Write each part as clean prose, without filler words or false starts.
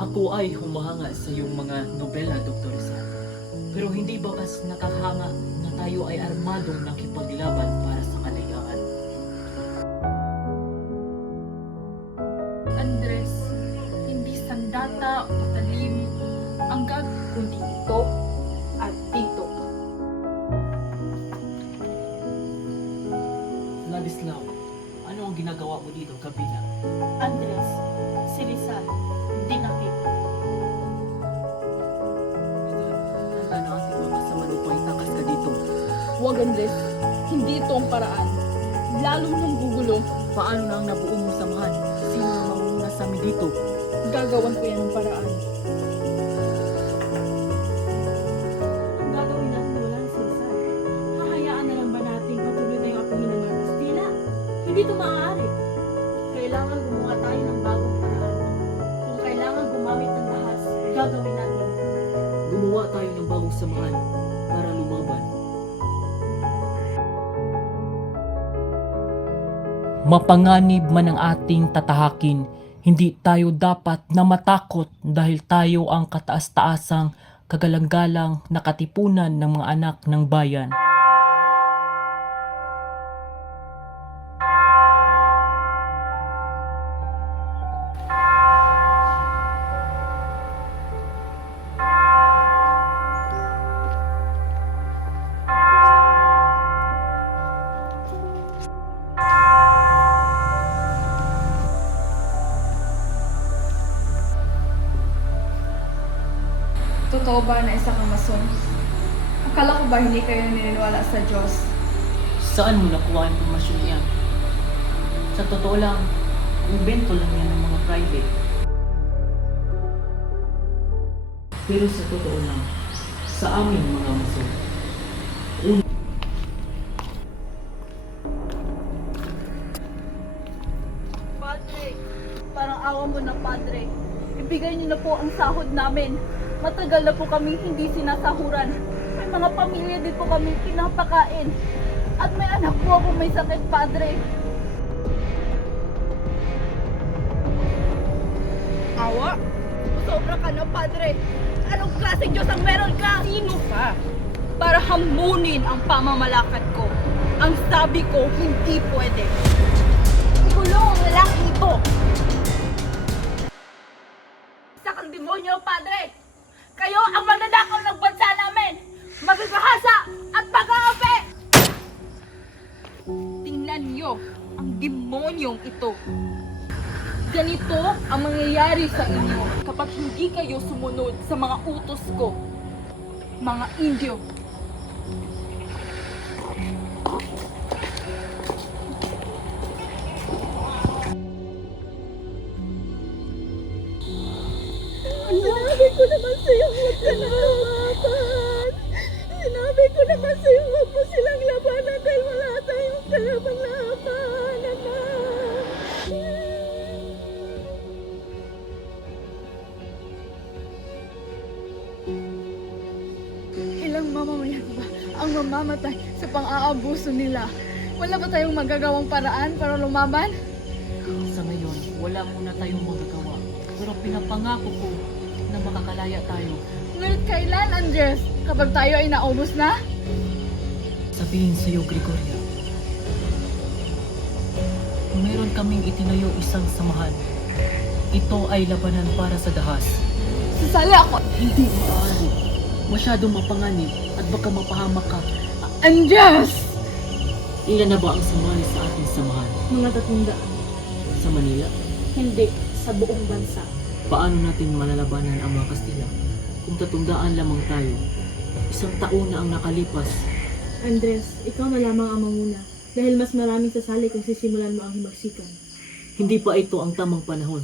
Ako ay humahanga sa iyong mga nobela, Dr. Rizal. Pero hindi ba mas nakahanga na tayo ay armadong nakipaglaban para sa kalayaan? Andres, hindi sandata o talim ang gag, kundi ito at ito. Ladislaw, ano ang ginagawa mo dito gabi na? Andres, si Rizal, dinakip. Ano ang ating mga kasama upang itakas ka dito? Huwag Andres, hindi ito ang paraan. Lalong nang gugulo, Paano na ang nabuong mong samahan? Sino ang mangunguna sa amin dito? gagawan ko yan ng paraan. Ang gagawin natin na wala na si Rizal. Hahayaan na lang ba natin patuloy tayong apunin ng mga Kastila? Hindi ito maaari. Kailangan gumawa tayo ng bagong paraan. Kung kailangan gumamit ng lahas, gagawin natin. Gumawa tayo ng bagong samahan para lumaban. Mapanganib man ang ating tatahakin, hindi tayo dapat na matakot dahil tayo ang kataas-taasang kagalang-galang na katipunan ng mga anak ng bayan. Totoo ba na isa kang mason? Akala ko ba hindi kayo naniniwala sa Diyos? Saan mo nakuha ang impormasyon niyan? Sa totoo lang, invento lang yan ng mga private. Pero sa totoo lang, sa amin mga maso, Padre, parang awa mo na, Padre. Ibigay niyo na po ang sahod namin. Matagal na po kami hindi sinasahuran. May mga pamilya din po kami pinapakain. At may anak po ako may sakit, Padre. Awa? Sobra ka na, Padre. Anong klaseng Diyos ang meron ka? Sino ka? Para hamunin ang pamamalakad ko. Ang sabi ko, hindi pwede. Ikulong ang lalaking ito. Isa kang demonyo, Padre! Kayo ang magnanakaw ng bansa namin! Magagahasa at pag-aapi! Tingnan niyo ang demonyong ito. Ganito ang mangyayari sa inyo kapag hindi kayo sumunod sa mga utos ko. Mga Indio. Sinabi ko naman sa'yo, huwag ka na lumaban. Sinabi ko naman sa'yo, huwag mo silang labanan dahil wala tayong kalaban-laban, anak. Ilang mamamayan ba ang mamamatay sa pang-aabuso nila? Wala ba tayong magagawang paraan para lumaban? sa ngayon, wala muna tayong magagawa. Pero pinapangako ko na makakalaya tayo. Ngunit kailan, Andres? Kapag tayo ay naubos na? Sabihin sa iyo, Gregoria, mayroon kaming itinayo isang samahan. Ito ay labanan para sa dahas. Sasali ako. Hindi maaari. Masyadong mapanganib at baka mapahamak ka. Andres! Ilan na ba ang sumali sa ating samahan? Mga 300. Sa Manila? Hindi, sa buong bansa. Paano natin malalabanan ang mga Kastila kung 300 lamang tayo? Isang taon na ang nakalipas. Andres, ikaw na lamang ang manguna. Dahil mas maraming sasali kung sisimulan mo ang himagsikan. Hindi pa ito ang tamang panahon.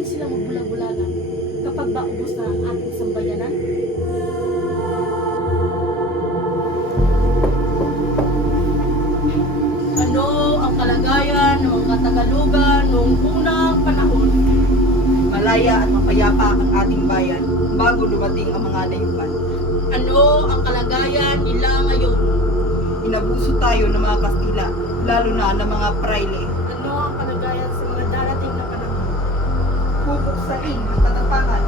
lang sila magbulag-bulagan kapag ba ubos na ang ating sambayanan? Ano ang kalagayan ng mga Tagalogan noong unang panahon? Malaya at mapayapa ang ating bayan bago dumating ang mga dayuhan. Ano ang kalagayan nila ngayon? Inabuso tayo ng mga Kastila, lalo na ng mga praile. Ano ang kalagayan sa mga darating na panahon? Pupuksain ng katapangan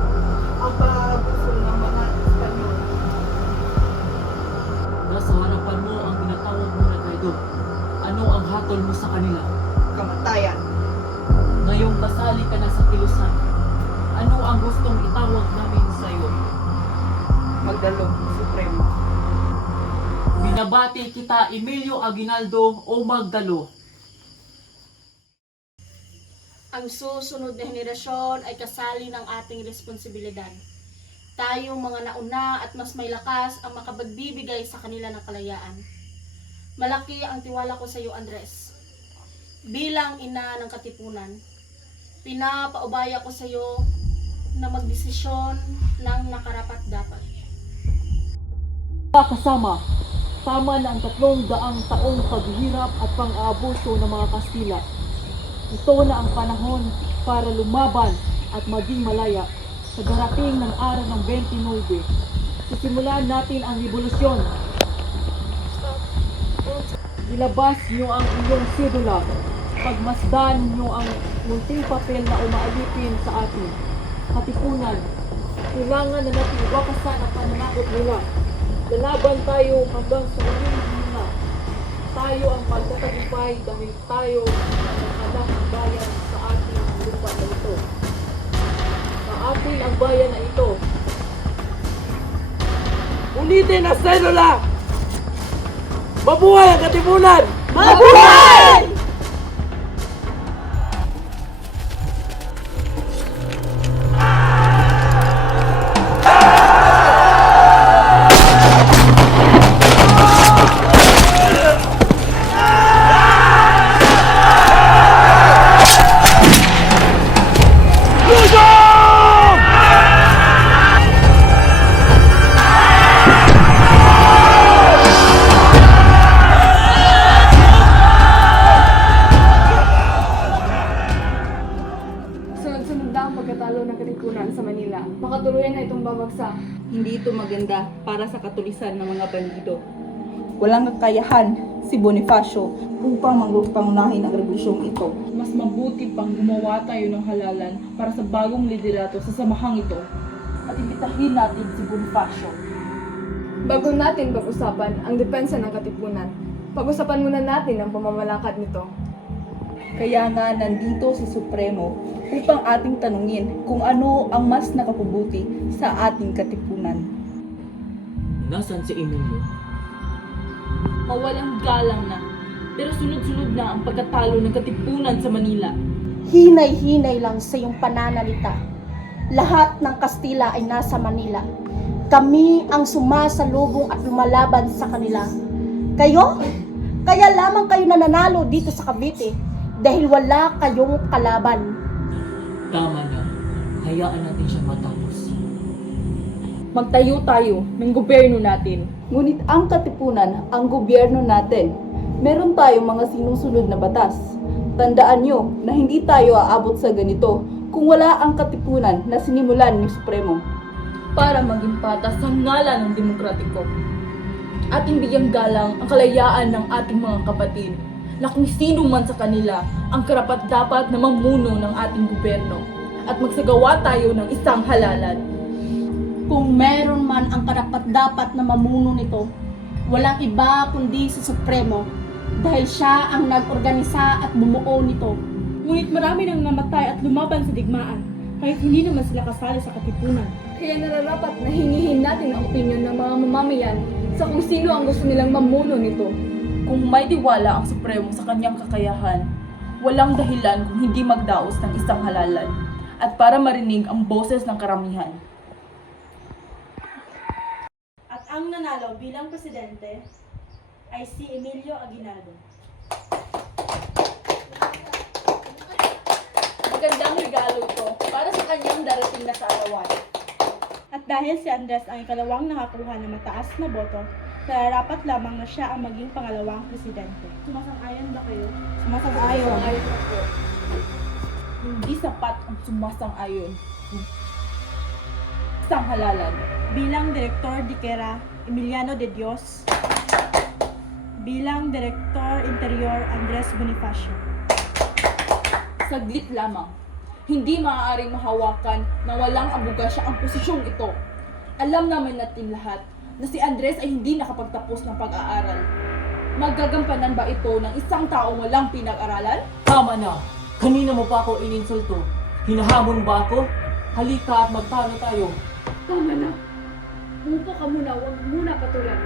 ang pag-abuso ng mga Espanyol. Nasa harapan mo ang tinatawag mo na traidor. Ano ang hatol mo sa kanila? Kamatayan. Ngayong kasali ka na sa kilusan, ano ang gustong itawag namin sa iyo? Magdalo, Supremo. Binabati kita Emilio Aguinaldo o Magdalo. Ang susunod na henerasyon ay kasali ng ating responsibilidad. Tayong mga nauna at mas may lakas ang makapagbibigay sa kanila ng kalayaan. Malaki ang tiwala ko sa iyo, Andres. Bilang ina ng katipunan, pinapaubaya ko sa iyo na magdesisyon ng nakarapat-dapat. Kasama, tama na ang 300 taong paghihirap at pang-aabuso ng mga Kastila. Ito na ang panahon para lumaban at maging malaya sa darating ng araw ng 29. Sisimulan natin ang revolusyon. Ilabas niyo ang iyong sidula. Pagmasdan niyo ang munting papel na umaalipin sa atin. Katipunan, kailangan na natin wakasan ang pananakot nila. Lalaban tayo hanggang sa huling hininga. Tayo ang magtatagumpay dahil tayo ang anak ng bayan sa ating lupa na ito. Sa atin ang bayan na ito. Ulitin ang selula! Mabuhay ang katipunan! Mabuhay! Sunod-sunod na ang pagkatalo ng Katipunan sa Manila. Makatuluyan na itong babagsak. Hindi ito maganda para sa katulisan ng mga bandido. Walang kakayahan si Bonifacio upang pangunahin ang revolusyong ito. Mas mabuti pang gumawa tayo ng halalan para sa bagong liderato sa samahang ito. At imbitahin natin si Bonifacio. Bago natin pag-usapan ang depensa ng Katipunan, pag-usapan muna natin ang pamamalakad nito. Kaya nga nandito si Supremo upang ating tanungin kung ano ang mas nakapubuti sa ating katipunan. Nasaan si Emilio? Mawalang galang na, pero sunod-sunod na ang pagkatalo ng Katipunan sa Manila. Hinay-hinay lang sa iyong pananalita. Lahat ng Kastila ay nasa Manila. Kami ang sumasalubong at lumalaban sa kanila. Kayo? Kaya lamang kayo nananalo dito sa Cavite dahil wala kayong kalaban. Tama na. Hayaan natin siya matapos. Magtayo tayo ng gobyerno natin. Ngunit ang katipunan, ang gobyerno natin, meron tayong mga sinusunod na batas. Tandaan nyo na hindi tayo aabot sa ganito kung wala ang katipunan na sinimulan ni Supremo. Para maging patas ang ngalan ng demokratiko. Ating bigyang galang ang kalayaan ng ating mga kapatid na kung sino man sa kanila ang karapat-dapat na mamuno ng ating gobyerno at magsagawa tayo ng isang halalan. Kung meron man ang karapat-dapat na mamuno nito, walang iba kundi si Supremo dahil siya ang nag-organisa at bumuo nito. Ngunit marami nang namatay at lumaban sa digmaan, kahit hindi naman sila kasali sa Katipunan. Kaya nararapat na hingihin natin ang opinyon ng mga mamamayan sa kung sino ang gusto nilang mamuno nito. Kung may tiwala ang Supremo sa kanyang kakayahan, walang dahilan kung hindi magdaos ng isang halalan at para marinig ang boses ng karamihan. At ang nanalo bilang presidente ay si Emilio Aguinaldo. Magandang regalo ito para namin na kaarawan. At dahil si Andres ang ikalawang nakakuha ng mataas na boto, nararapat lamang na siya ang maging pangalawang presidente. Sumasang-ayon ba kayo? Sumasang-ayon. Sumasang-ayon ako. Hindi sapat ang sumasang-ayon. Isang halalan. Bilang Direktor Dikera Emiliano de Dios, bilang Direktor Interior Andres Bonifacio. Saglit lamang. Hindi maaaring mahawakan na walang abugasya ang posisyong ito. Alam naman natin lahat na si Andres ay hindi nakapagtapos ng pag-aaral. Magagampanan ba ito ng isang taong walang pinag-aralan? Tama na! Kanina mo pa ako ininsulto. Hinahamon ba ako? Halika at magtalo tayo. Tama na. Umupo ka muna, huwag muna patulan.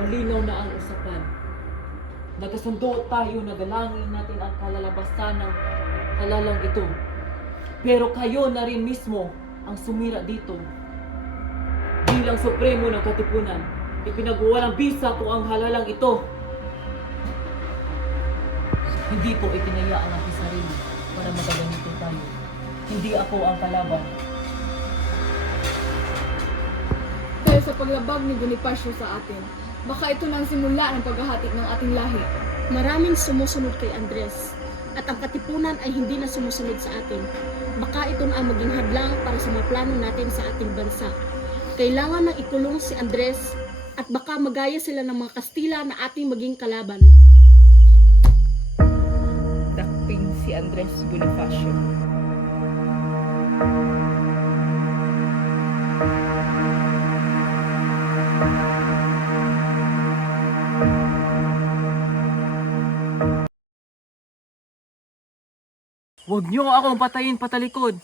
Malinaw na ang usapan. Nagkasundo tayo na galangin natin ang kalalabasan ng halalang ito. Pero kayo na rin mismo ang sumira dito. Bilang supremo ng katipunan, ipinagwawalang bisa ko ang halalang ito. Hindi ko itinayaan ang sarili para magaganito tayo. Hindi ako ang kalaban. Dahil sa paglabag ni Bonifacio sa atin, baka ito na ang simula ng paghahatik ng ating lahi. Maraming sumusunod kay Andres, at ang katipunan ay hindi na sumusunod sa atin. Baka ito na ang maging hadlang para sa mga plano natin sa ating bansa. Kailangan nang ikulong si Andres at baka magaya sila ng mga Kastila na ating maging kalaban. Dakping si Andres Bonifacio. Huwag niyo akong patayin patalikod.